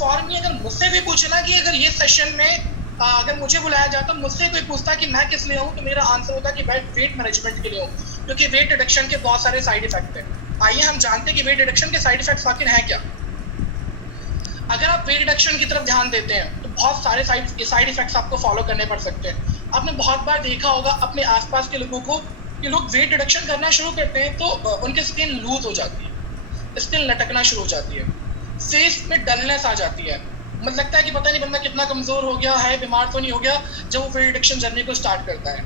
For me अगर मुझसे भी पूछे ना कि अगर ये सेशन में अगर मुझे बुलाया जाता, मुझसे कोई पूछता कि मैं किस लिए हूँ, तो मेरा आंसर होता कि वेट मैनेजमेंट के लिए हूँ, क्योंकि वेट रिडक्शन के बहुत सारे साइड इफेक्ट हैं। आइए हम जानते हैं कि वेट रिडक्शन के साइड इफेक्ट्स आखिर हैं क्या। अगर आप वेट रिडक्शन की तरफ ध्यान देते हैं तो बहुत सारे साइड इफेक्ट्स आपको फॉलो करने पड़ सकते हैं। आपने बहुत बार देखा होगा अपने आसपास के लोगों को कि लोग वेट रिडक्शन करना शुरू करते हैं तो उनकी स्किन लूज हो जाती है, स्किन लटकना शुरू हो जाती है, फेस में डलनेस आ जाती है, मुझे लगता है कि पता नहीं बंदा कितना कमजोर हो गया है, बीमार तो नहीं हो गया जब वो वेट रिडक्शन जर्नी को स्टार्ट करता है।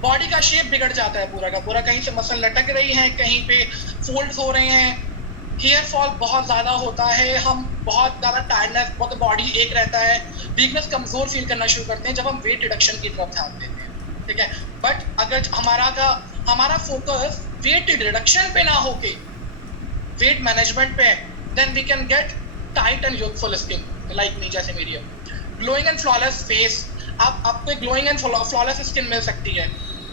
बॉडी का शेप बिगड़ जाता है पूरा का पूरा, कहीं से मसल लटक रही है, कहीं पे फोल्ड्स हो रहे हैं, हेयर फॉल बहुत ज्यादा होता है, हम बहुत ज्यादा टायर्डनेस, बहुत बॉडी एक रहता है, वीकनेस, कमजोर फील करना शुरू करते हैं जब हम वेट रिडक्शन की तरफ ध्यान देते हैं, ठीक है। बट अगर हमारा फोकस वेट रिडक्शन पे ना होके वेट मैनेजमेंट पे, then we can get tight and youthful skin like me, जैसे मेरी है, ग्लोइंग एंड फ्लॉलेस फेस, आपको ग्लोइंग एंड फ्लॉलेस स्किन मिल सकती है,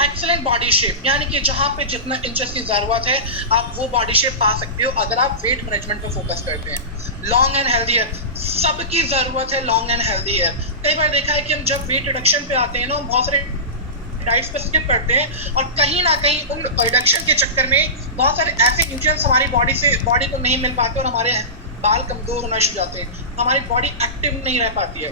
एक्सीलेंट बॉडी शेप, यानी कि जहाँ पे जितना इंचेस की जरूरत है आप वो बॉडी शेप पा सकते हो अगर आप वेट मैनेजमेंट पे फोकस करते हैं। लॉन्ग एंड हेल्दी हेयर, सबकी जरूरत है लॉन्ग एंड हेल्दी हेयर। कई बार देखा है कि हम जब वेट रिडक्शन पे आते हैं ना, बहुत सारे डाइट्स पे स्किप करते हैं और कहीं ना कहीं उन रिडक्शन के चक्कर में बहुत सारे ऐसे न्यूट्रिएंट्स हमारी बॉडी को नहीं मिल पाते और हमारे बाल कमजोर होना शुरू जाते हैं, हमारी बॉडी एक्टिव नहीं रह पाती है।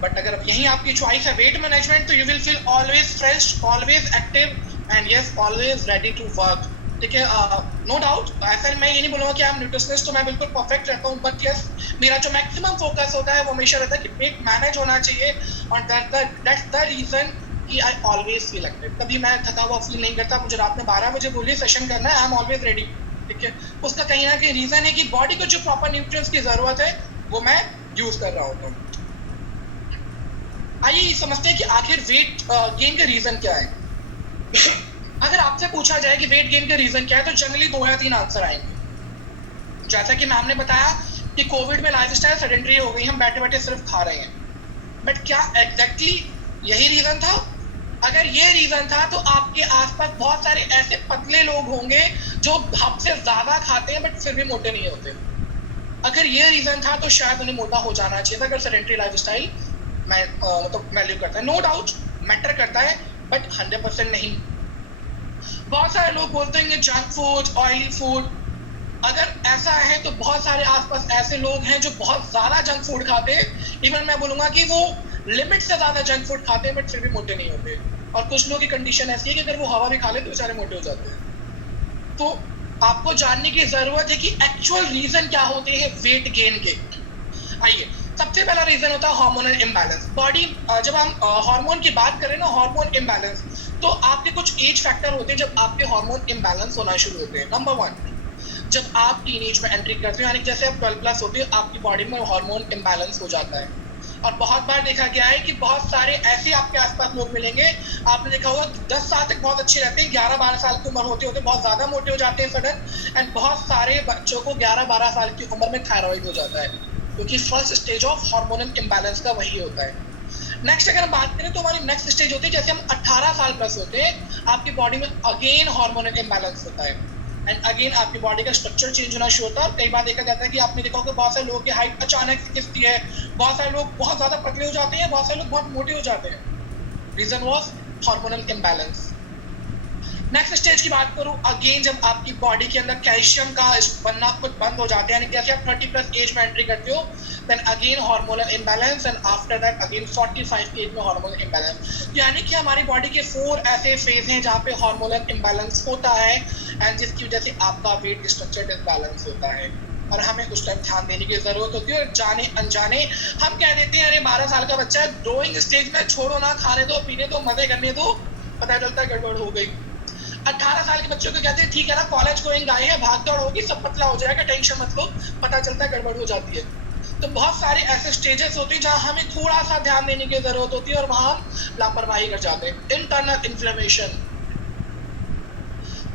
बट अगर यही आपकी चॉइस है वेट मैनेजमेंट, तो you will feel always fresh, always active and yes always ready to work, ठीक है। नो डाउट, ऐसा मैं ये नहीं बोलूँगा कि आप न्यूट्रिशनिस्ट तो मैं बिल्कुल परफेक्ट रहता हूँ, बट यस मेरा जो मैक्सिमम फोकस होता है वो हमेशा रहता है कि वेट मैनेज होना चाहिए, और दैट्स द रीजन कि आई ऑलवेज फील एक्टिव। कभी मैं थका हुआ फील नहीं करता, मुझे रात में 12 बजे बोलिए सेशन करना है, आई एम ऑलवेज रेडी, ठीक है। उसका कहीं ना कहीं रीजन है कि बॉडी को जो प्रॉपर न्यूट्रिएंट्स की जरूरत है वो मैं यूज कर रहा होता हूँ। आइए समझते हैं कि आखिर वेट गेन का रीजन क्या है। अगर आपसे पूछा जाए कि वेट गेन का रीजन क्या है, तो जनरली 2 या 3 आंसर आएंगे। जैसा कि मैम ने बताया कि कोविड में लाइफस्टाइल सेडेंटरी हो गई, हम बैठे बैठे सिर्फ खा रहे हैं, बट क्या एग्जैक्टली यही रीजन था? अगर ये रीजन था तो आपके आसपास बहुत सारे ऐसे पतले लोग होंगे जो हमसे ज्यादा खाते हैं बट फिर भी मोटे नहीं होते। अगर ये रीजन था तो शायद उन्हें मोटा हो जाना चाहिए था। अगर सेडेंटरी लाइफस्टाइल मतलब वैल्यू करता है, नो डाउट मैटर करता है, बट 100% नहीं। बहुत सारे लोग बोलते हैं जंक फूड, ऑयली फूड, अगर ऐसा है तो बहुत सारे आसपास ऐसे लोग हैं जो बहुत ज्यादा जंक फूड खाते हैं, इवन मैं बोलूंगा कि वो लिमिट से ज्यादा जंक फूड खाते हैं बट फिर भी मोटे नहीं होते। और कुछ लोगों की कंडीशन ऐसी है कि अगर वो हवा भी खा ले तो बेचारे मोटे हो जाते हैं। तो आपको जानने की जरूरत है कि एक्चुअल रीजन क्या होते हैं वेट गेन के। आइए, सबसे पहला रीजन होता है हार्मोनल इम्बैलेंस। बॉडी जब हम हार्मोन की बात करें ना, हार्मोन इम्बैलेंस, तो आपके कुछ एज फैक्टर होते हैं जब आपके हार्मोन इम्बैलेंस होना शुरू होते हैं। नंबर 1, जब आप टीनेज में एंट्री करते हो, यानी जैसे आप 12+ होते हो, आपकी बॉडी में हार्मोन इम्बैलेंस हो जाता है। और बहुत बार देखा गया है कि बहुत सारे ऐसे आपके आसपास लोग मिलेंगे, आपने देखा होगा 10 साल तक बहुत अच्छे रहते हैं, 11-12 साल की उम्र होते होते बहुत ज्यादा मोटे हो जाते हैं सडन, एंड बहुत सारे बच्चों को 11-12 साल की उम्र में थायराइड हो जाता है, क्योंकि first stage of hormonal imbalance का वही होता है। नेक्स्ट अगर हम बात करें तो हमारी नेक्स्ट स्टेज होती है जैसे हम 18 साल प्लस होते हैं, आपकी बॉडी में अगेन हार्मोनल इम्बैलेंस होता है, एंड अगेन आपकी बॉडी का स्ट्रक्चर चेंज होना शुरू होता है। और कई बार देखा जाता है कि आपने देखा होगा बहुत सारे लोगों की हाइट अचानक से गिरती है, बहुत सारे लोग बहुत ज्यादा पतले हो जाते हैं, बहुत सारे लोग बहुत मोटे हो जाते हैं। Reason was hormonal imbalance. Next stage की बात करूं, अगेन जब आपकी बॉडी के अंदर कैल्शियम का बनना कुछ बंद हो जाता है, यानी जैसे आप 30+ एज में एंट्री करते हो, then again hormonal imbalance, and after that again 45 age में हार्मोनल इम्बैलेंस। यानी कि हमारी बॉडी के 4 ऐसे फेज हैं जहाँ पे हार्मोनल इम्बैलेंस होता है, एंड जिसकी वजह से आपका वेट स्ट्रक्चर डिसबैलेंस होता है, और हमें उस टाइम ध्यान देने की जरूरत होती है। और जाने अनजाने हम कह देते हैं अरे 12 साल का बच्चा है, ग्रोइंग स्टेज में, छोड़ो ना, खाने दो, पीने दो, मजे करने दो, पता चलता है गड़बड़ हो गई। 18 साल के बच्चों को कहते हैं ठीक है ना, कॉलेज गोइंग आए हैं, भाग दौड़ होगी, सब पतला हो जाएगा, टेंशन मत लो, पता चलता है गड़बड़ हो जाती है। तो बहुत सारे ऐसे स्टेजेस होते हैं जहां हमें थोड़ा सा ध्यान देने की जरूरत होती है और वहां हम लापरवाही कर जाते हैं। इंटरनल इन्फ्लेमेशन,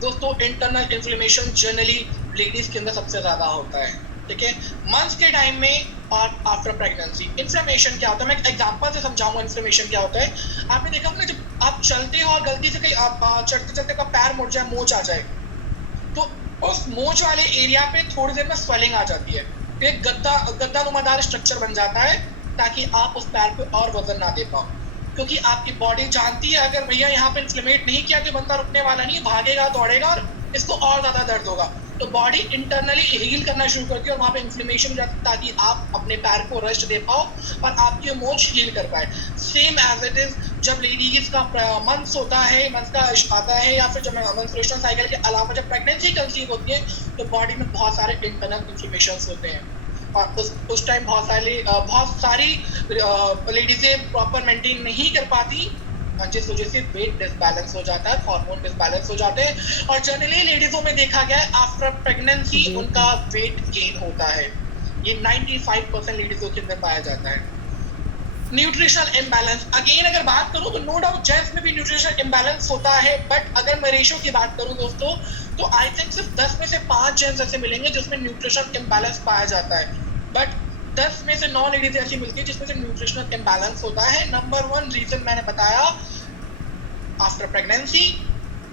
दोस्तों इंटरनल इन्फ्लेमेशन जनरली लेडीज के अंदर सबसे ज्यादा होता है, ठीक है, मंथ्स के टाइम में और आफ्टर प्रेगनेंसी। इन्फ्लेमेशन क्या होता है, मैं एक एग्जांपल से समझाऊंगा इन्फ्लेमेशन क्या होता है। आपने देखा होगा जब आप चलते हो और गलती से कहीं आप चलते चलते का पैर मुड़ जाए, मोच आ जाए, तो उस मोच वाले एरिया पे थोड़ी देर में स्वेलिंग आ जाती है, एक गद्दा नुमादार स्ट्रक्चर बन जाता है, ताकि आप उस पैर पे और वजन ना दे पाओ, क्योंकि आपकी बॉडी जानती है अगर भैया यहाँ पे इन्फ्लेमेट नहीं किया तो बंदा रुकने वाला नहीं, भागेगा दौड़ेगा और इसको और ज्यादा दर्द होगा। तो बॉडी इंटरनली हील करना शुरू करती है और वहाँ पे इन्फ्लेमेशन हो जाती है, ताकि आप अपने पैर को रेस्ट दे पाओ और आपकी मोच हील कर पाए। सेम एज इट इज जब लेडीज का मंथ्स होता है, मंथ का आता है, या फिर जब मेंस्ट्रुएशन साइकिल के अलावा जब प्रेगनेंसी कंसीव होती है, तो बॉडी में बहुत सारे इंटरनल इन्फ्लेमेशन होते हैं और उस टाइम बहुत सारी लेडीजें प्रॉपर मेंटेन नहीं कर पाती, जिस वजह से वेट डिसबैलेंस हो जाता है, हार्मोन डिसबैलेंस हो जाते हैं। और जनरली लेडीजों में देखा गया है आफ्टर प्रेगनेंसी उनका वेट गेन होता है। ये 95% लेडीजों के अंदर पाया जाता है। न्यूट्रिशनल इम्बैलेंस, अगेन अगर बात करूं तो नो डाउट जेंट्स में भी न्यूट्रिशनल इम्बैलेंस होता है, बट अगर मैं रेशियो की बात करूं दोस्तों, तो आई थिंक सिर्फ 10 में से 5 जेंट्स ऐसे मिलेंगे जिसमें न्यूट्रिशनल इम्बैलेंस पाया जाता है, बट 10 में से 9 लेडीज ऐसी मिलती है जिसमें से न्यूट्रिशनल इम्बैलेंस होता है। नंबर 1 रीजन मैंने बताया आफ्टर प्रेगनेंसी।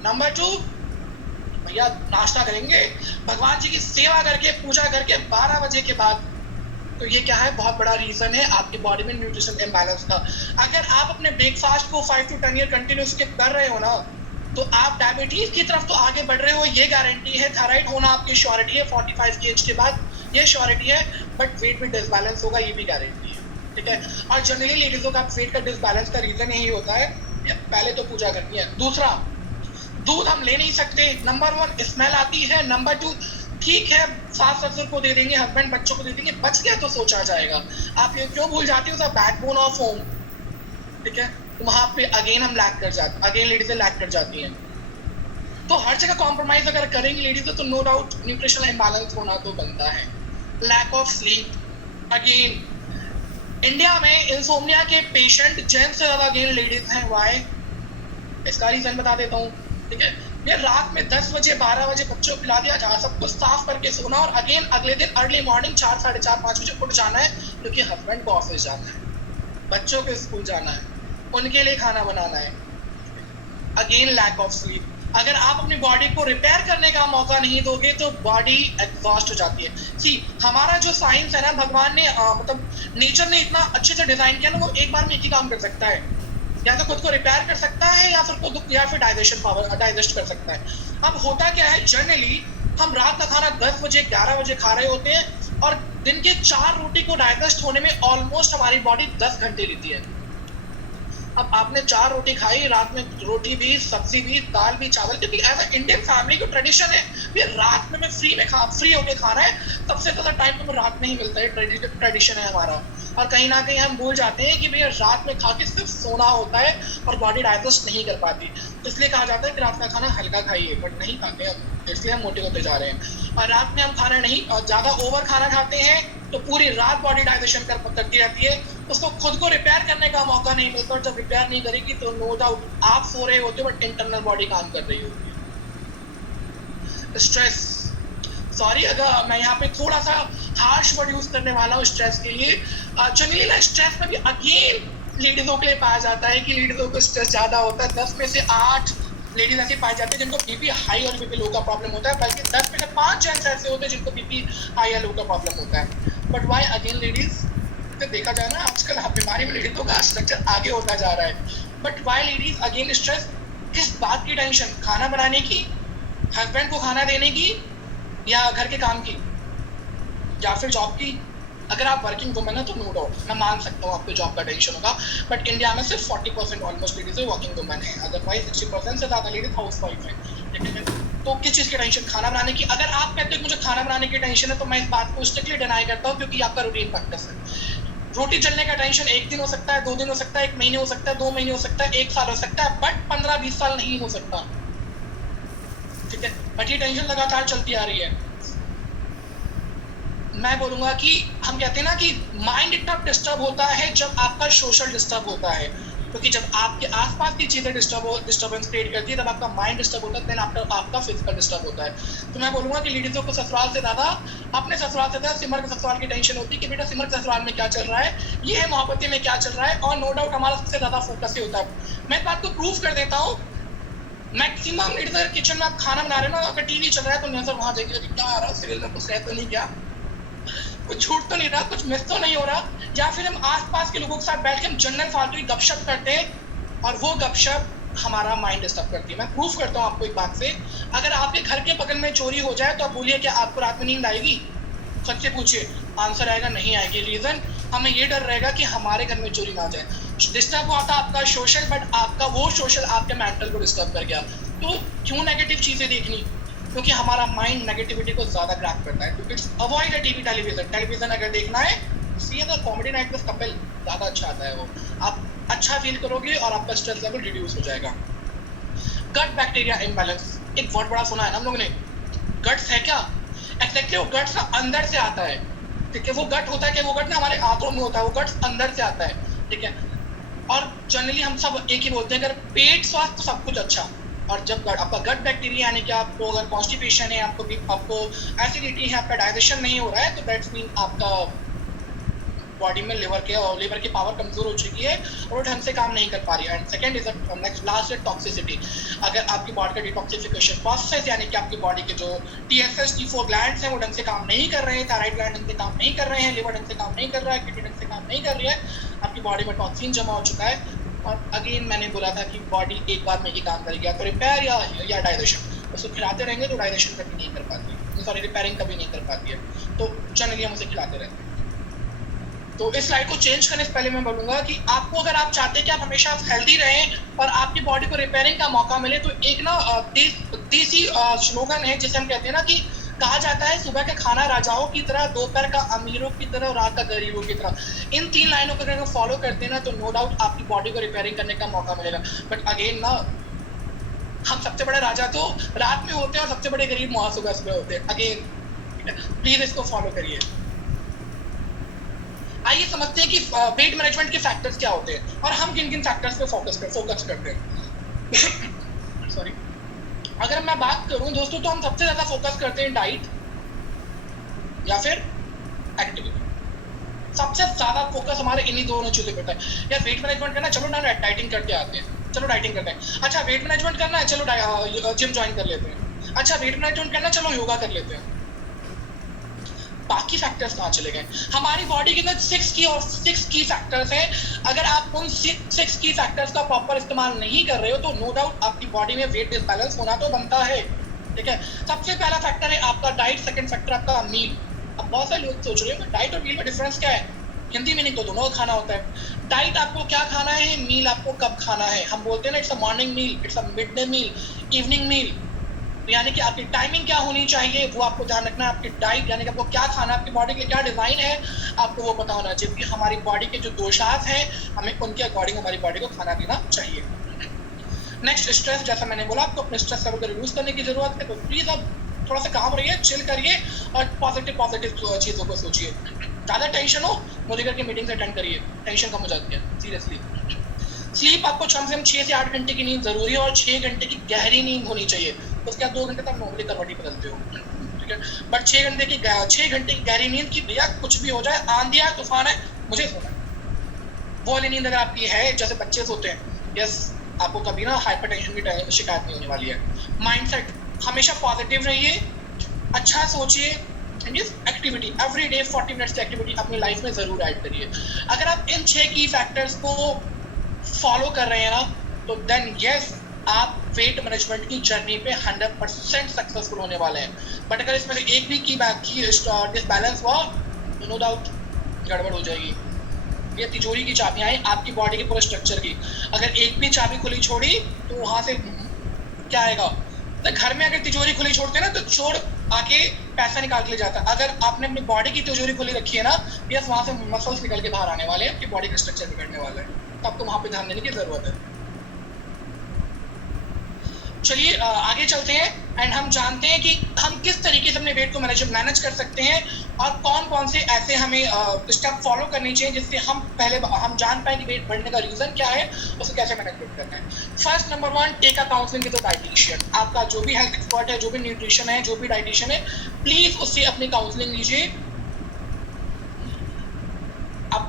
नंबर 2 भैया नाश्ता करेंगे भगवान जी की सेवा करके, पूजा करके 12 बजे के बाद, तो ये क्या है, बहुत बड़ा रीजन है आपकी बॉडी में न्यूट्रिशन इम्बैलेंस का। अगर आप अपने ब्रेकफास्ट को 5 to 10 ईयर कंटिन्यू स्किप कर रहे हो ना, तो आप डायबिटीज की तरफ तो आगे बढ़ रहे हो, ये गारंटी है। थायराइड होना आपकी श्योरिटी है 45 की एज के बाद, ये श्योरिटी है, बट वेट में डिसबैलेंस होगा, ये भी गारंटी है, ठीक है। और जनरली लेडीजों का वेट का डिसबैलेंस का रीजन यही होता है, पहले तो पूजा करनी है, दूसरा दूध हम ले नहीं सकते, नंबर 1 स्मेल आती है, नंबर 2 ठीक है सास ससुर को दे देंगे, हस्बैंड बच्चों को दे देंगे, बच गया तो सोचा जाएगा। आप ये क्यों भूल जाती हो, बैकबोन ऑफ होम, ठीक है, तो वहां पे अगेन हम लैक कर जाते, अगेन लेडीज लैक कर जाती हैं। तो हर जगह कॉम्प्रोमाइज अगर करेंगी लेडीज तो नो डाउट न्यूट्रिशनल इम्बैलेंस होना तो बनता है। Lack of sleep, again India में इंसोम्निया के पेशेंट जेंट्स से ज्यादा अगेन लेडीज हैं। व्हाई? इसका रीजन बता देता हूँ, ठीक है। ये रात में 10 बजे 12 बजे बच्चों को खिला दिया, जहाँ सब कुछ साफ करके सोना, और अगेन अगले दिन अर्ली मॉर्निंग 4 साढ़े 4 5 बजे उठ जाना है, क्योंकि हस्बैंड को ऑफिस जाना है, बच्चों को स्कूल जाना है, उनके लिए खाना बनाना है। Again lack of sleep. अगर आप अपनी बॉडी को रिपेयर करने का मौका नहीं दोगे तो बॉडी एग्जॉस्ट हो जाती है। सी हमारा जो साइंस है ना, भगवान ने मतलब नेचर ने इतना अच्छे से डिजाइन किया ना, वो एक बार में एक ही काम कर सकता है, या तो खुद को रिपेयर कर सकता है या फिर डाइजेस्ट कर सकता है। अब होता क्या है, जनरली हम रात का खाना 10 बजे 11 बजे खा रहे होते हैं, और दिन के 4 रोटी को डाइजेस्ट होने में ऑलमोस्ट हमारी बॉडी 10 घंटे लेती है। अब आपने 4 रोटी खाई, रात में रोटी भी, सब्जी भी, दाल भी, चावल, क्योंकि एज अ इंडियन फैमिली को ट्रेडिशन है ये रात में फ्री होके खाना है, सबसे ज्यादा टाइम हमें रात में ही मिलता है, ट्रेडिशन है हमारा। और कहीं ना कहीं हम भूल जाते हैं कि भैया रात में खा के सिर्फ सोना होता है और बॉडी डाइजेस्ट नहीं कर पाती, इसलिए कहा जाता है कि रात का खाना हल्का खाइए, बट नहीं खाते हम, इसलिए हम मोटे होते जा रहे हैं। और रात में हम खाना नहीं, और ज्यादा ओवर खाना खाते हैं तो पूरी रात बॉडी डाइजेशन करती रहती है, उसको खुद को रिपेयर करने का मौका नहीं मिलता, और जब रिपेयर नहीं करेगी तो नो डाउट आप सो रहे होते हो बट इंटरनल बॉडी काम कर रही होती है। स्ट्रेस, सॉरी अगर मैं यहाँ पे थोड़ा सा हार्श वर्ड यूज करने वाला हूँ स्ट्रेस के लिए। जनरली ना स्ट्रेस में भी अगेन लेडीजों के लिए पाया जाता है कि लेडीजों को स्ट्रेस ज्यादा होता है। 10 में से 8 लेडीज ऐसी पाई जाती है जिनको बीपी हाई और बीपी लो का प्रॉब्लम होता है, बल्कि 10 में से 5 जेंट्स ऐसे होते हैं जिनको बीपी हाई या लो का प्रॉब्लम होता है। बट वाई अगेन लेडीज, तो देखा जाए ना आजकल बीमारी में लेडीजों का स्ट्रक्चर आगे होता जा रहा है, but why ladies again stress, किस बात की टेंशन, खाना बनाने की, हस्बैंड को खाना देने की, या घर के काम की, या फिर जॉब की। अगर आप वर्किंग वुमेन है तो नो डाउट मैं मान सकता हूँ आपको जॉब का टेंशन होगा, बट इंडिया में सिर्फ 40% ऑलमोस्ट लेडीज वर्किंग वुमेन है, अदरवाइज 60% से ज़्यादा लेडीज हाउस वाइफ है। तो किस चीज़ की टेंशन, खाना बनाने की। अगर आप कहते हो मुझे खाना बनाने की टेंशन है तो मैं इस बात को स्ट्रिक्टली डिनाई करता हूँ, क्योंकि आपका रूटीन प्रैक्टिस है। रोटी जलने का टेंशन 1 दिन हो सकता है, 2 दिन हो सकता है, 1 महीने हो सकता है, 2 महीने हो सकता है, 1 साल हो सकता है, बट 15-20 साल नहीं हो सकता, ठीक है। बट ये टेंशन लगातार चलती आ रही है। मैं बोलूंगा कि हम कहते हैं ना कि माइंड इतना डिस्टर्ब होता है जब आपका सोशल डिस्टर्ब होता है, क्योंकि जब आपके आसपास की चीजें डिस्टर्बेंस क्रिएट करती है, तब आपका माइंड डिस्टर्ब होता है, देन आपका फिजिकल डिस्टर्ब होता है। तो मैं बोलूंगा कि लेडीजों को ससुराल से ज्यादा, अपने ससुराल से ज्यादा सिमर के ससुराल की टेंशन होती है कि बेटा सिमर के ससुराल में क्या चल रहा है, ये है मोहब्बती में क्या चल रहा है, और नो डाउट हमारा सबसे ज्यादा फोकस ही होता है। मैं इस बात को प्रूव कर देता हूँ, मैक्सिमम लेडीज अगर किचन में आप खाना बना रहे हो ना, अगर टीवी चल रहा है तो नजर वहां जाएगी कि क्या आ रहा है, सीरियल में कुछ है तो नहीं क्या, कुछ छूट तो नहीं रहा, कुछ मिस तो नहीं हो रहा, या फिर हम आसपास के लोगों के साथ बैठ के हम जनरल फालतू की गपशप करते हैं और वो गपशप हमारा माइंड डिस्टर्ब करती है। मैं प्रूफ करता हूँ आपको एक बात से, अगर आपके घर के बगल में चोरी हो जाए तो आप बोलिए क्या आपको रात में नींद आएगी? खुद से पूछिए, आंसर आएगा नहीं आएगी। रीजन, हमें ये डर रहेगा कि हमारे घर में चोरी ना जाए। डिस्टर्ब हुआ था आपका सोशल, बट आपका वो सोशल आपके मेंटल को डिस्टर्ब कर गया। तो क्यों नेगेटिव चीजें देखनी? क्योंकि हमारा माइंड नेगेटिविटी को ज्यादा ग्रैब करता है। तो it's avoid a TV television. Television अगर देखना है, see the comedy night with Kapil, ज्यादा अच्छा आता है वो। आप अच्छा फील करोगे और आपका स्ट्रेस लेवल रिड्यूस हो जाएगा। गट बैक्टीरिया इम्बैलेंस, एक बहुत बड़ा सुना है ना हम लोगों ने। गट्स है क्या? एक्जेक्टली वो गट्स ना अंदर से आता है, ठीक है। वो गट होता है कि वो गट ना हमारे आंतों में होता है, वो गट्स अंदर से आता है, ठीक है। और जनरली हम सब एक ही बोलते हैं, अगर पेट स्वस्थ तो सब कुछ अच्छा। और जब आपका गट बैक्टीरिया यानी कि आपको अगर कॉन्स्टिपेशन है, आपको एसिडिटी है, आपका डाइजेशन नहीं हो रहा है, तो दैट्स मीन आपका बॉडी में लिवर की पावर कमजोर हो चुकी है और वो ढंग से काम नहीं कर पा रही है। And second is next last है टॉक्सिसिटी। अगर आपकी बॉडी का डिटॉक्सिफिकेशन प्रोसेस यानी कि आपकी बॉडी के जो TSS T4 ग्लैंड्स हैं वो ढंग से काम नहीं कर रहे हैं, थायराइड ग्लैंड ढंग से काम नहीं कर रहे हैं, लिवर ढंग से काम नहीं कर रहा है, किडनी ढंग से काम नहीं कर रही है, आपकी बॉडी में टॉक्सिन जमा हो चुका है। और अगेन मैंने बोला था कि बॉडी एक बार में ही काम करेगी, या तो रिपेयर या डाइजेशन। उसको खिलाते रहेंगे तो डाइजेशन कभी नहीं कर पाती है, सॉरी रिपेयरिंग कभी नहीं कर पाती है, तो जनरली हम उसे खिलाते रहते हैं। तो इस स्लाइड को चेंज करने से पहले मैं बोलूंगा कि आपको अगर आप चाहते हैं कि आप हमेशा हेल्दी रहें और आपकी बॉडी को रिपेयरिंग का मौका मिले, तो एक ना देसी स्लोगन है जिसे हम कहते हैं ना कि कहा जाता है सुबह का खाना राजाओं की तरह, दोपहर का अमीरों की तरह और रात का गरीबों की तरह। इन 3 लाइनों को अगर फॉलो करते हैं ना तो नो डाउट आपकी बॉडी को रिपेयरिंग करने का मौका मिलेगा। बट अगेन ना, हम सबसे बड़े राजा तो रात में होते हैं और सबसे बड़े गरीब सुबह होते हैं। अगेन प्लीज इसको फॉलो करिए। आइए समझते हैं कि वेट मैनेजमेंट के फैक्टर्स क्या होते हैं और हम किन किन फैक्टर्स पे फोकस करते हैं। सॉरी, अगर मैं बात करूं दोस्तों तो हम सबसे ज्यादा फोकस करते हैं डाइट या फिर एक्टिविटी। सबसे ज्यादा फोकस हमारे इन्हीं दोनों चीजों पे होता है। यार वेट मैनेजमेंट करना, चलो ना डाइटिंग करके आते हैं, चलो डाइटिंग करते हैं। अच्छा वेट मैनेजमेंट करना है, चलो जिम ज्वाइन कर लेते हैं। अच्छा वेट मैनेजमेंट करना, चलो योगा कर लेते हैं। बाकी फैक्टर्स कहाँ चले गए? हमारी बॉडी के अंदर 6 की फैक्टर्स हैं। अगर आप उन 6 की फैक्टर्स का प्रॉपर इस्तेमाल नहीं कर रहे हो तो नो डाउट आपकी बॉडी में वेट डिसबैलेंस होना तो बनता है, ठीक है। सबसे पहला फैक्टर है आपका डाइट, सेकंड फैक्टर आपका मील। अब बहुत सारे लोग सोच रहे हैं डाइट और मील में डिफरेंस क्या है? हिंदी मीनिंग तो दोनों का खाना होता है। डाइट आपको क्या खाना है, मील आपको कब खाना है। हम बोलते हैं ना it's a morning meal, it's a mid day meal, evening meal. यानी कि आपकी टाइमिंग क्या होनी चाहिए वो आपको ध्यान रखना है। आपकी डाइट यानी कि आपको क्या खाना, आपकी बॉडी के लिए क्या डिजाइन है, आपको वो पता होना चाहिए। क्योंकि हमारी बॉडी के जो दोषात हैं हमें उनके अकॉर्डिंग हमारी बॉडी को खाना पीना चाहिए। नेक्स्ट स्ट्रेस, जैसा मैंने बोला आपको अपने स्ट्रेस लेवल को रिड्यूस करने की जरूरत है, तो प्लीज आप थोड़ा सा काम रहिए, चिल करिए और पॉजिटिव चीजों को सोचिए। ज्यादा टेंशन हो मोनिटर की मीटिंग अटेंड करिए, टेंशन कम हो जाती है सीरियसली। स्लीप आपको कम से कम 6 से 8 घंटे की नींद जरूरी है और 6 घंटे की गहरी नींद होनी चाहिए। उसके बाद 2 घंटे तक नॉर्मली करवटी बदलते हो, ठीक है। बट 6 घंटे की गहरी नींद की, भैया कुछ भी हो जाए, आंधी है तूफान है, मुझे सोना है। वो वाली नींद अगर आपकी है जैसे बच्चे सोते हैं, यस आपको कभी ना हाइपरटेंशन की शिकायत नहीं होने वाली है। माइंडसेट, हमेशा पॉजिटिव रहिए, अच्छा सोचिए। एक्टिविटी एवरी डे 40 मिनट्स की एक्टिविटी अपनी लाइफ में जरूर ऐड करिए। अगर आप इन 6 की फैक्टर्स को फॉलो कर रहे हैं ना तो देन यस आप वेट मैनेजमेंट की जर्नी पे 100% सक्सेसफुल होने वाले हैं। बट अगर इसमें से एक भी की डिसबैलेंस हुआ तो नो डाउट गड़बड़ हो जाएगी। ये तिजोरी की चाबियां हैं आपकी बॉडी के पूरे स्ट्रक्चर की, अगर एक भी चाबी खुली छोड़ी तो वहां से क्या आएगा? तो घर में अगर तिजोरी खुली छोड़ते हैं ना तो चोर आके पैसा निकाल के ले जाता है। अगर आपने अपनी बॉडी की तिजोरी खुली रखी है ना, यस वहां से मसल्स निकल के बाहर आने वाले हैं, आपकी बॉडी का स्ट्रक्चर बिगड़ने वाला है, तो आपको वहां पे ध्यान देने की जरूरत है। चलिए आगे चलते हैं एंड हम जानते हैं कि हम किस तरीके से अपने वेट को मैनेज कर सकते हैं और कौन कौन से ऐसे हमें स्टेप फॉलो करने चाहिए जिससे हम जान पाए कि वेट बढ़ने का रीजन क्या है, उसको कैसे मैनेजमेंट करना है। First number 1, take a counselling with a dietitian. आपका जो भी हेल्थ एक्सपर्ट है, जो भी न्यूट्रिशन है, जो भी डाइटिशियन है, प्लीज उससे अपनी काउंसलिंग लीजिए।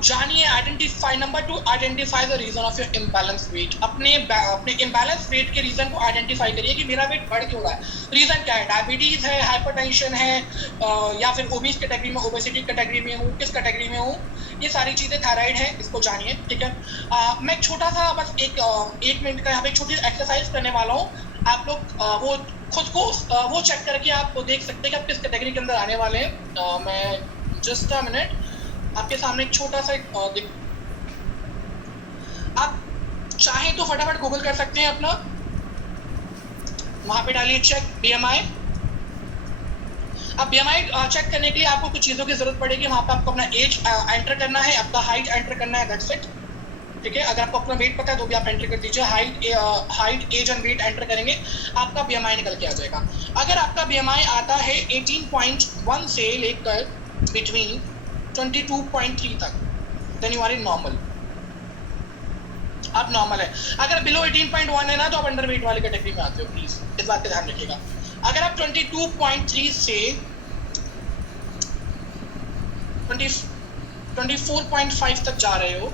अब जानिए identify, number 2, identify the reason of your imbalance weight. अपने इम्बैलेंस वेट के रीजन को आइडेंटिफाई करिए कि मेरा वेट बढ़ क्यों रहा है, रीजन क्या है, डायबिटीज है, हाइपरटेंशन है, या फिर ओबीस कैटेगरी में, ओबेसिटी कैटेगरी में हूँ, किस कैटेगरी में हूँ, ये सारी चीजें, थायराइड है, इसको जानिए। ठीक है, मैं एक छोटा सा बस एक मिनट का यहाँ पे एक छोटी एक्सरसाइज करने वाला हूँ। आप लोग वो खुद को वो चेक करके आप देख सकते हैं कि आप किस कैटेगरी के अंदर आने वाले हैं। मैं जस्ट अ मिनट, आपके सामने एक छोटा सा आप चाहें तो फटाफट गूगल कर सकते हैं अपना, वहां पे डालिए चेक बीएमआई। अब बीएमआई चेक करने के लिए आपको कुछ चीजों की जरूरत पड़ेगी। वहां पे आपको अपना एज एंटर करना है, आपका हाइट एंटर करना है, दैट्स इट। ठीक है, अगर आपको अपना वेट पता है तो भी आप एंटर कर दीजिए, height age and weight enter करेंगे, आपका बीएमआई निकल के आ जाएगा। अगर आपका बीएमआई आता है 18.1 से लेकर बिटवीन 22.3 तक, then you are in normal, आप नॉर्मल है। अगर बिलो 18.1 है ना तो आप अंडर वेट वाली कैटेगरी में आते हो, प्लीज इस बात का ध्यान रखिएगा। अगर आप 22.3 से 24.5 तक जा रहे हो,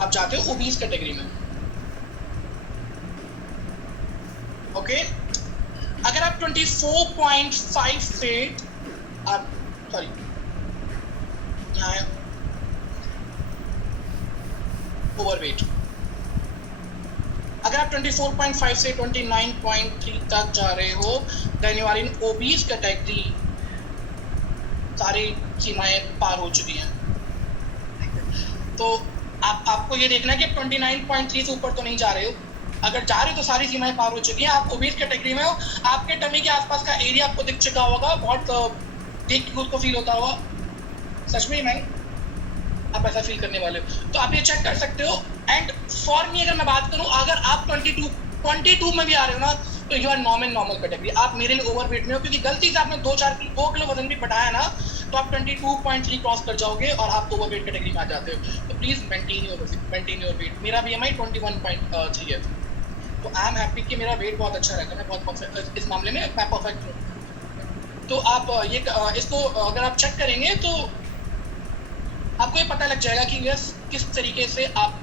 आप जाते हो ओबीस कैटेगरी में। ओके, अगर आप 24.5 से आप सॉरी ओवरवेट, अगर आप 24.5 से 29.3 तक जा रहे हो, then you are in obese category. सारी सीमाएं पार हो चुकी हैं। तो आपको ये देखना है कि 29.3 से ऊपर तो नहीं जा रहे हो। अगर जा रहे हो तो सारी सीमाएं पार हो चुकी हैं, आप ओबीस कैटेगरी में हो। आपके टमी के आसपास का एरिया आपको दिख चुका होगा, बहुत देख के खुद को फील होता होगा, सच में नहीं, आप ऐसा फील करने वाले हो। तो आप ये चेक कर सकते हो। एंड फॉर मी अगर मैं बात करूं, अगर आप 22 में भी आ रहे हो ना, तो यू आर नॉर्मल कैटेगरी। आप मेरे लिए ओवरवेट में हो, क्योंकि गलती से आपने 2 किलो वजन भी बढ़ाया ना, तो आप 22.3 क्रॉस कर जाओगे और आप ओवरवेट कैटेगरी में आ जाते हो। तो प्लीज मेंटेन योर वेट। मेरा बीएमआई 21.3 है, तो आई एम हैप्पी कि मेरा वेट बहुत अच्छा रहता है, मैं बहुत परफेक्ट इस मामले में, मैं परफेक्ट हूँ। तो आप ये इसको अगर आप चेक करेंगे तो आपको ये पता लग जाएगा कि यस किस तरीके से आप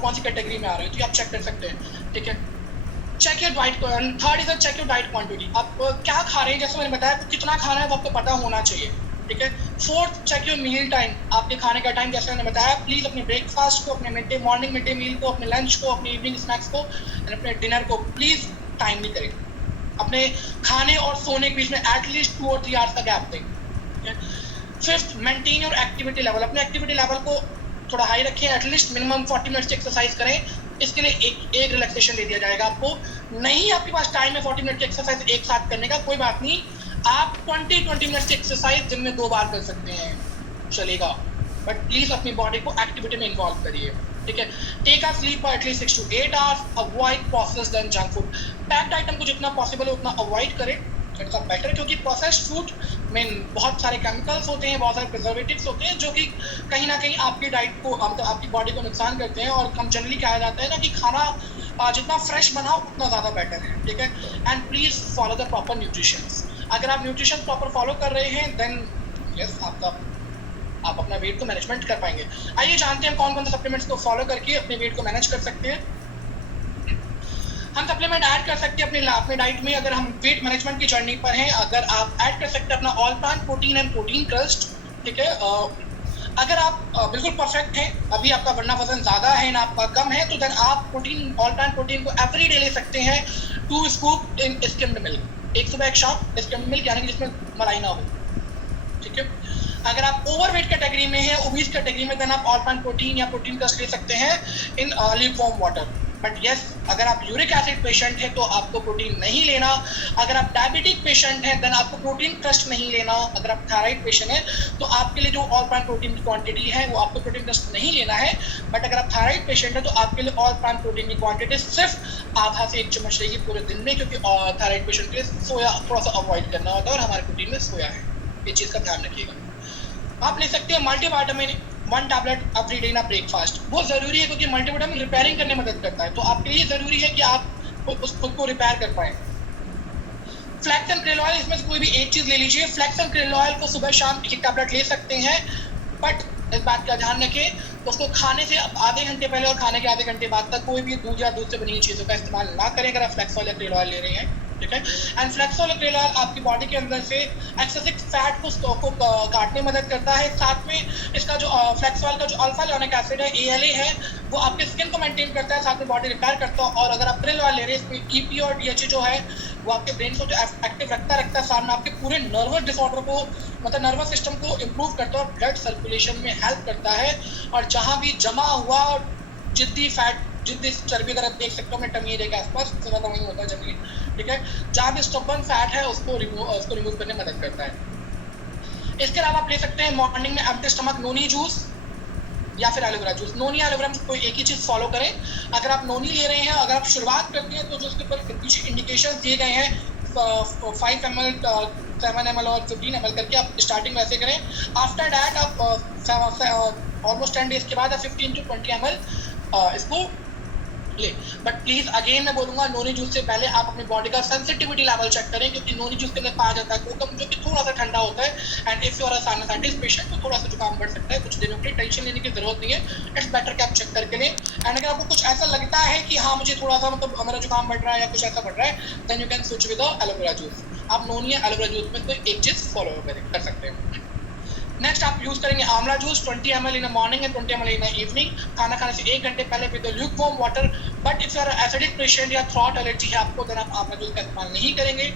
कौन सी कैटेगरी में आ रहे हो, तो आप चेक कर सकते हैं। ठीक है, check your diet. Third is check your diet quantity. आप क्या खा रहे हैं, जैसे मैंने बताया कितना खाना है वो आपको पता होना चाहिए। ठीक है, fourth, check your meal time. आपके खाने का टाइम, जैसे मैंने बताया, प्लीज अपने ब्रेकफास्ट को, अपने मॉर्निंग मिड डे मील को, अपने लंच को, अपने इवनिंग स्नैक्स को, अपने डिनर को प्लीज टाइमली करें। अपने खाने और सोने के बीच में एटलीस्ट 2 और 3 आवर्स का गैप दें। Fifth, maintain your activity level. अपने एक्टिविटी लेवल को थोड़ा हाई रखें, एटलीस्ट मिनिमम 40 मिनट्स की एक्सरसाइज करें। इसके लिए एक रिलैक्सेशन दे दिया जाएगा आपको। नहीं आपके पास टाइम है 40 मिनट की एक्सरसाइज एक साथ करने का, कोई बात नहीं, आप 20 मिनट्स की एक्सरसाइज दिन में 2 बार कर सकते हैं, चलेगा। बट प्लीज अपनी बॉडी को एक्टिविटी में इन्वॉल्व करिए। ठीक है, take a sleep for at least 6 to 8 hours, avoid processed and junk food. Packed item को जितना पॉसिबल है उतना अवॉइड करें, इट्स बेटर, क्योंकि प्रोसेस्ड फूड में बहुत सारे केमिकल्स होते हैं, बहुत सारे प्रिजर्वेटिव्स होते हैं, जो कि कहीं ना कहीं आपकी डाइट को, आपकी बॉडी को नुकसान करते हैं। और हम जनरली कहा जाता है ना कि खाना जितना फ्रेश बनाओ उतना ज़्यादा बेटर है। ठीक है, and please follow the proper nutrition. अगर आप न्यूट्रिशन प्रॉपर फॉलो कर रहे हैं, देन यस आप अपना वेट को मैनेजमेंट कर पाएंगे। आइए जानते हैं कौन कौन से सप्लीमेंट्स को फॉलो करके अपने वेट को मैनेज कर सकते हैं। हम सप्लीमेंट ऐड कर सकते हैं अपने डाइट में, अगर हम वेट मैनेजमेंट की जर्नी पर हैं। अगर आप ऐड कर सकते हैं अपना all plant protein and protein crust. ठीक है, अगर आप बिल्कुल परफेक्ट हैं, अभी आपका बढ़ना वजन ज़्यादा है ना आपका कम है, तो देन आप प्रोटीन, ऑल प्लांट प्रोटीन को एवरी डे ले सकते हैं, 2 स्कूप इन स्किम्ड मिल्क, एक सुबह एक शाम स्किम्ड मिल्क, यानी कि जिसमें मलाई ना हो। ठीक है, अगर आप ओवरवेट कैटेगरी में हैं, ओबीस कैटेगरी में, देन आप ऑल प्लांट प्रोटीन या प्रोटीन क्रस्ट ले सकते हैं इन ल्यूकवार्म वाटर। बट यस, अगर आप यूरिक एसिड पेशेंट हैं तो आपको प्रोटीन नहीं लेना। अगर आप डायबिटिक पेशेंट हैं देन आपको प्रोटीन क्रस्ट नहीं लेना। अगर आप थायराइड पेशेंट हैं तो आपके लिए जो ऑल प्लांट प्रोटीन की क्वांटिटी है वो आपको प्रोटीन क्रस्ट नहीं लेना है। बट अगर आप थायराइड पेशेंट हैं तो आपके लिए ऑल प्लांट प्रोटीन की क्वांटिटी सिर्फ आधा से 1 चम्मच रहेगी पूरे दिन में, क्योंकि थायराइड पेशेंट के लिए सोया थोड़ा सा अवॉइड करना होता है और हमारे प्रोटीन में सोया है, ये चीज़ का ध्यान रखिएगा। आप ले सकते हैं मल्टीविटामिन 1 टैबलेट एवरी डे ना ब्रेकफास्ट। वो ज़रूरी है क्योंकि मल्टीविटामिन रिपेयरिंग करने में मदद करता है, तो आपके लिए ज़रूरी है कि आप उस खुद को रिपेयर कर पाएँ। फ्लैक्स एंड क्रेल ऑयल, इसमें से कोई भी एक चीज ले लीजिए। फ्लैक्स एंड क्रेल ऑयल को सुबह शाम एक टैबलेट ले सकते हैं, बट इस बात का ध्यान रखें उसको खाने से आधे घंटे पहले और खाने के आधे घंटे बाद तक कोई भी दूध या दूध से बनी हुई चीजों का इस्तेमाल ना करें अगर आप फ्लैक्स ऑयल या क्रेल ऑयल ले रहे हैं, ठीक है। And flax oil curl oil आपकी बॉडी के अंदर से एक्सेसिव फैट को काटने में मदद करता है। साथ में इसका जो फ्लैक्स ऑयल का जो अल्फा लियोनिक एसिड है, ALA है, वो आपके स्किन को मेंटेन करता है, साथ में बॉडी रिपेयर करता है। और अगर आप क्रेल ऑयल ले रहे हैं, इसमें EPA और DHA जो है वो आपके ब्रेन को जो एक्टिव रखता है, साथ में आपके पूरे नर्वस डिसऑर्डर को, मतलब नर्वस सिस्टम को इम्प्रूव करता है और ब्लड सर्कुलेशन में हेल्प करता है। और जहाँ भी जमा हुआ जिद्दी फैट, जिद्दी चर्बी अगर आप देख सकते हो अपने टमी एरिया के आसपास, ज़्यादा वहीं होता है जनरली, ठीक है, जहाँ भी स्टबर्न फैट है उसको रिमूव करने में मदद करता है। इसके अलावा आप ले सकते हैं मॉर्निंग में एम्प्टी स्टमक नोनी जूस या फिर एलोवेरा जूस। नोनी एलोवेरा में कोई एक ही चीज़ फॉलो करें। अगर आप नोनी ले रहे हैं, अगर आप शुरुआत करते हैं तो जो उसके ऊपर पीछे इंडिकेशन दिए गए हैं 5 ml, 7 ml और 15 ml करके आप स्टार्टिंग वैसे करें। आफ्टर डैट आप ऑलमोस्ट 10 डेज के बाद 15 to 20 ml इसको ले। बट प्लीज अगेन मैं बोलूंगा, नोनी जूस से पहले आप अपनी बॉडी का सेंसिटिविटी लेवल चेक करें, क्योंकि नोनी जूस के अंदर पाया जाता है कोकम, जो कि थोड़ा सा ठंडा होता है। And if you are a sinusitis patient तो थोड़ा सा जुकाम बढ़ सकता है कुछ दिनों के लिए, टेंशन लेने की जरूरत नहीं है। इट्स बेटर कि आप चेक करके लें। एंड अगर आपको कुछ ऐसा लगता है कि हाँ मुझे थोड़ा सा मतलब मेरा जुकाम बढ़ रहा है या कुछ ऐसा बढ़ रहा है, then you can switch with aloe vera juice. आप नोनी या एलोवेरा जूस में कोई एक चीज फॉलो कर सकते हैं। नेक्स्ट आप यूज करेंगे amla juice 20 ml in morning and 20 ml in evening, खाना खाने से 1 घंटे पहले with lukewarm water. But if you are acidic patient या थ्रोट एलर्जी है आपको, देन आप आंवला जूस का इस्तेमाल नहीं करेंगे,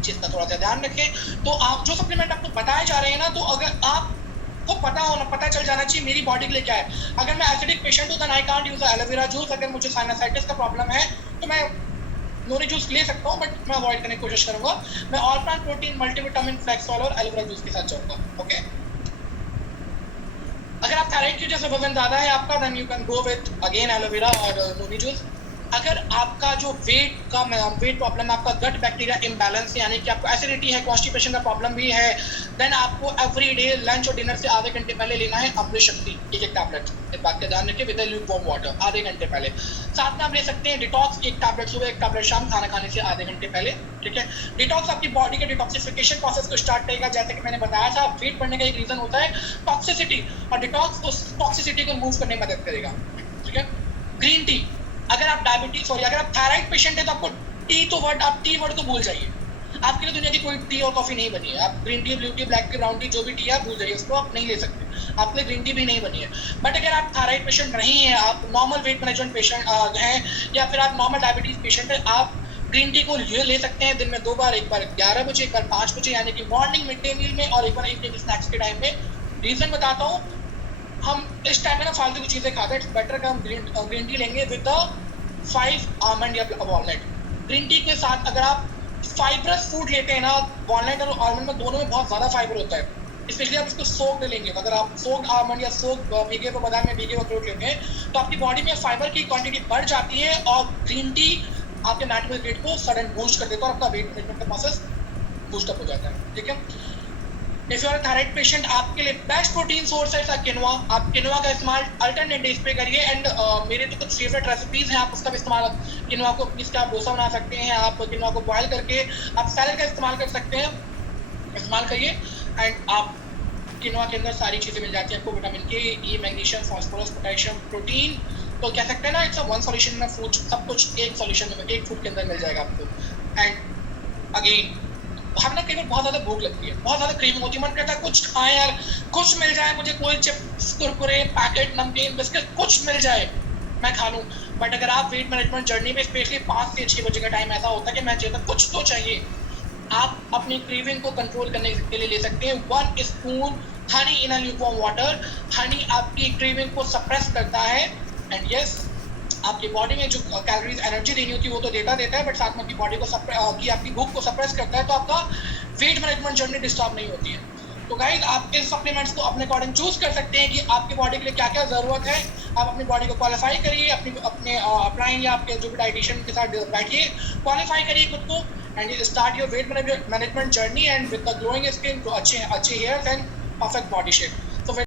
चीज का थोड़ा सा ध्यान रखें। तो आप जो सप्लीमेंट आपको बताए जा रहे हैं ना, तो अगर आपको पता चल जाना चाहिए मेरी बॉडी के लिए क्या है। अगर मैं एसिडिक पेशेंट हूँ, then I can't use aloe vera juice. अगर मुझे साइनसाइटिस का प्रॉब्लम है तो मैं नोनी जूस ले सकता हूँ, बट मैं अवॉइड करने की कोशिश करूंगा। मैं all plant protein, multivitamin, flax oil और एलोवेरा जूस के साथ जाऊंगा, ओके। अगर आप थायराइड की वजह से वजन ज्यादा है आपका, then you can go with again aloe vera और नोनी जूस। अगर आपका जो वेट प्रॉब्लम है, आपका गट बैक्टीरिया इम्बैलेंस, यानी कि आपको एसिडिटी है, कॉन्स्टिपेशन का प्रॉब्लम भी है, देन आपको एवरी डे लंच और डिनर से आधे घंटे पहले लेना है अमृत शक्ति एक टैबलेट। इस बात का ध्यान रखिए, विद ल्यूक वार्म वाटर आधे घंटे पहले। साथ में आप ले सकते हैं डिटॉक्स, एक टैबलेट सुबह, एक टैबलेट शाम, खाना खाने से आधे घंटे पहले, ठीक है। डिटॉक्स आपकी बॉडी के डिटॉक्सिफिकेशन प्रोसेस को स्टार्ट करेगा। जैसे कि मैंने बताया था, वेट बढ़ने का एक रीजन होता है टॉक्सिसिटी, और डिटॉक्स उस टॉक्सिसिटी को रिमूव करने में मदद करेगा, ठीक है। ग्रीन टी, अगर आप अगर आप थायराइड पेशेंट है तो आपको आप टी वर्ड को भूल जाइए। आपके लिए दुनिया की कोई टी और कॉफी नहीं बनी है। आप green tea, blue T, black T, brown T, जो भी टी है भूल जाइए, उसको आप नहीं ले सकते। आपके लिए ग्रीन टी भी नहीं बनी है। बट अगर आप थायराइड पेशेंट नहीं है, आप नॉर्मल वेट मैनेजमेंट पेशेंट हैं, या फिर आप नॉर्मल डायबिटीज पेशेंट है, आप ग्रीन टी को ये ले सकते हैं दिन में 2 बार, एक बार 11 बजे, एक बार 5 बजे, यानी कि मॉर्निंग मिड डे मील में, और एक बार इवनिंग स्नैक्स के टाइम में। रीजन बताता हूँ, हम इस टाइम में ना फालतू की चीजें खाते हैं, इट्स बेटर कि हम ग्रीन टी लेंगे विद 5 आलमंड या वॉलनट। ग्रीन टी के साथ अगर आप फाइब्रस फूड लेते हैं ना, वॉलनट और आलमंड में दोनों में बहुत ज्यादा फाइबर होता है, स्पेशली आप इसको सोक्ड लेंगे। अगर आप सोक्ड आलमंड या सोक्ड भीगे हुए बादाम में भीगे हुए अखरोट लेते हैं तो आपकी बॉडी में फाइबर की क्वांटिटी बढ़ जाती है, और ग्रीन टी आपके मेटाबॉलिक रेट को सडन बूस्ट कर देता है और आपका वेट मैनेजमेंट का प्रोसेस बूस्टअप हो जाता है, ठीक है। If you are thyroid patient, आपके लिए बेस्ट प्रोटीन सोर्स है किनोआ। आप किनोआ का इस्तेमाल अल्टरनेट डेज पे करिए। एंड मेरे तो कुछ फेवरेट रेसिपीज हैं, आप उसका भी इस्तेमाल, किनोआ को पीस के आप डोसा बना सकते हैं, आप किनोआ को बॉयल करके आप सैलेड का इस्तेमाल कर सकते हैं, इस्तेमाल करिए। एंड आप किनोआ के अंदर सारी चीज़ें मिल जाती हैं आपको, विटामिन के, ई, मैग्नीशियम, फास्फोरस, पोटेशियम, प्रोटीन। तो कह सकते हैं ना, इट्स अ वन सॉल्यूशन में फूड, सब कुछ एक सॉल्यूशन में, एक फूड के अंदर मिल जाएगा आपको। एंड अगेन, हमें कई बार बहुत ज़्यादा भूख लगती है, बहुत ज़्यादा क्रेविंग होती है, मन करता है कुछ खाएं यार, कुछ मिल जाए मुझे, कोई चिप्स, कुरकुरे, पैकेट, नमकीन, बिस्किट, कुछ मिल जाए मैं खा लूँ। बट अगर आप वेट मैनेजमेंट जर्नी में स्पेशली 5 से 6 बजे का टाइम ऐसा होता है कि मैं चाहता कुछ तो चाहिए, आप अपनी क्रेविंग को कंट्रोल करने के लिए ले सकते हैं 1 स्पून हनी इन अ ल्यूकवार्म वाटर। हनी आपकी क्रेविंग को सप्रेस करता है, एंड यस, आपकी बॉडी में जो कैलोरीज, एनर्जी देनी होती है वो तो देता है, बट साथ में आपकी बॉडी को आपकी भूख को सप्रेस करता है, तो आपका वेट मैनेजमेंट जर्नी डिस्टर्ब नहीं होती है। तो गाइस, आप इन सप्लीमेंट्स को अपने अकॉर्डिंग चूज कर सकते हैं कि आपकी बॉडी के लिए क्या क्या जरूरत है। आप अपनी बॉडी को क्वालिफाई करिए, अपने अपलाइन या आपके जो भी डाइटिशियन के साथ बैठिए, क्वालिफाई करिए खुद को, and start your weight management journey, and with the glowing skin, अच्छे hairs and perfect body shape.